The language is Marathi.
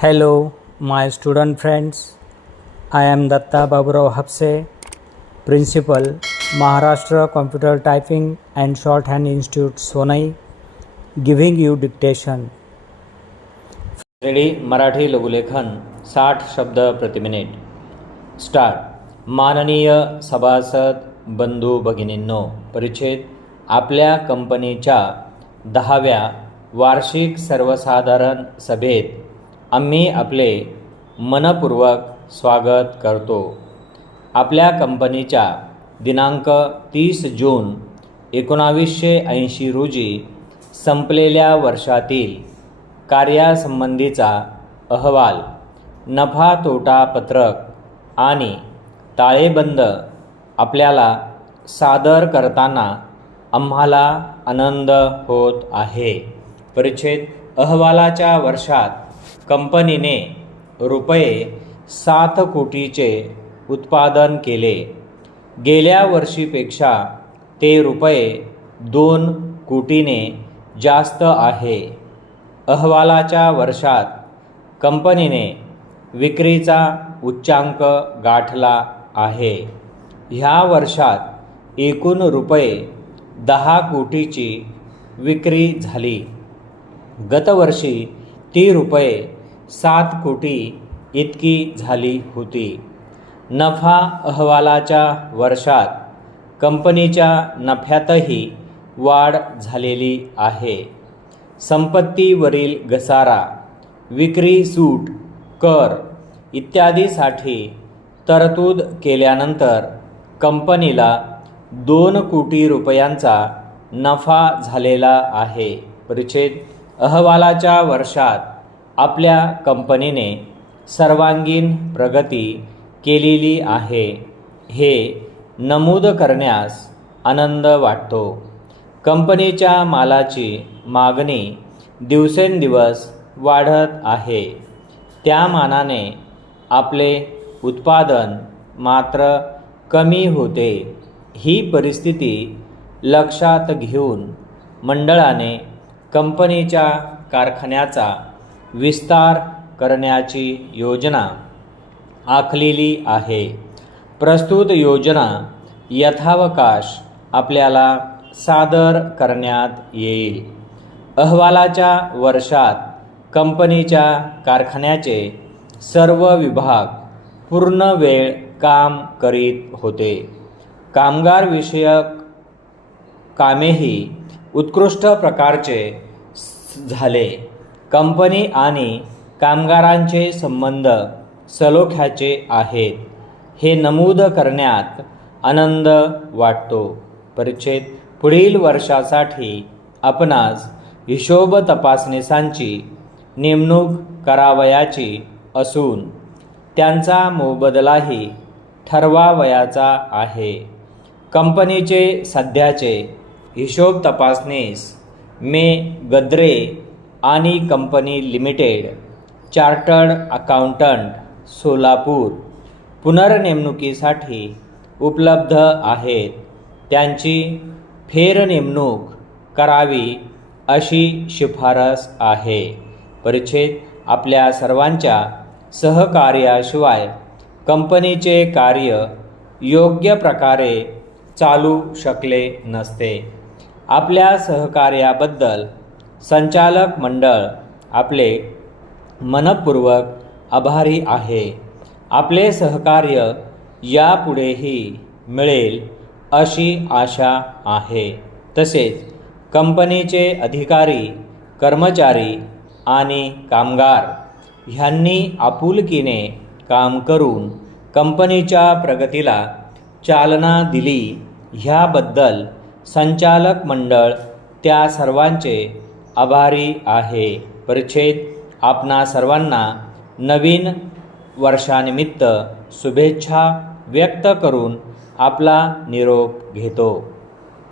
Hello, my student friends. I am Datta Baburao Hapse, Principal, Maharashtra Computer Typing and Shorthand Institute, Sonai, giving you dictation. Ready Marathi लघुलेखन 60 शब्द प्रति मिनिट. स्टार्ट. माननीय सभासद बंधू भगिनींनो, परिच्छेद. आपल्या कंपनीच्या 10व्या वार्षिक सर्वसाधारण सभेत आम्ही आपले मनपूर्वक स्वागत करतो. आपल्या कंपनीच्या दिनांक 30 जून 1980 रोजी संपलेल्या वर्षातील कार्यासंबंधीचा अहवाल, नफा तोटा पत्रक आणि ताळेबंद आपल्याला सादर करताना आम्हाला आनंद होत आहे. परिच्छेद. अहवालाच्या वर्षात कंपनीने रुपये 7 कोटीचे उत्पादन केले. गेल्या वर्षीपेक्षा ते रुपये 2 कोटीने जास्त आहे. अहवालाच्या वर्षात कंपनीने विक्रीचा उच्चांक गाठला आहे. ह्या वर्षात एकूण रुपये 10 कोटीची विक्री झाली. गतवर्षी ती रुपये 7 कोटी इतकी झाली होती. नफा अहवालाच्या वर्षात कंपनीच्या नफ्यातही वाढ झालेली आहे. संपत्तीवरील घसारा, विक्री सूट, कर इत्यादीसाठी तरतूद केल्यानंतर कंपनीला 2 कोटी रुपयांचा नफा झालेला आहे. परिच्छेद. अहवालाच्या वर्षात आपल्या कंपनीने सर्वांगीण प्रगती केलेली आहे, हे नमूद करण्यास आनंद वाटतो. कंपनीच्या मालाची मागणी दिवसेंदिवस वाढत आहे. त्या मानाने आपले उत्पादन मात्र कमी होते. ही परिस्थिती लक्षात घेऊन मंडळाने कंपनीच्या कारखान्याचा विस्तार करण्याची योजना आखलेली आहे. प्रस्तुत योजना यथावकाश आपल्याला सादर करण्यात येईल. अहवालाच्या वर्षात कंपनीच्या कारखान्याचे सर्व विभाग पूर्ण वेळ काम करीत होते. कामगारविषयक कामेही उत्कृष्ट प्रकारचे झाले. कंपनी आणि कामगारांचे संबंध सलोख्याचे आहेत, हे नमूद करण्यात आनंद वाटतो. परिच्छेद. पुढील वर्षासाठी आपणास हिशोब तपासनीसांची नेमणूक करावयाची असून त्यांचा मोबदलाही ठरवावयाचा आहे. कंपनीचे सध्याचे हिशोब तपासनीस मे गद्रे आणि company limited, chartered accountant, Solapur पुनर्नेमणुकीसाठी उपलब्ध आहेत. त्यांची फेरनेमणूक करावी अशी शिफारस आहे. परिच्छेद. आपल्या सर्वांच्या सहकार्याशिवाय कंपनीचे कार्य योग्य प्रकारे चालू शकले नसते. आपल्या सहकार्याबद्दल संचालक मंडळ आपले मनपूर्वक आभारी आहे. आपले सहकार्य यापुढेही मिळेल अशी आशा आहे. तसेच कंपनीचे अधिकारी, कर्मचारी आणि कामगार ह्यांनी आपुलकीने काम करून कंपनीच्या प्रगतीला चालना दिली, ह्याबद्दल संचालक मंडळ त्या सर्वांचे आभारी आहे. परिच्छेद. आपणा सर्वांना नवीन वर्षानिमित्त शुभेच्छा व्यक्त करून आपला निरोप घेतो.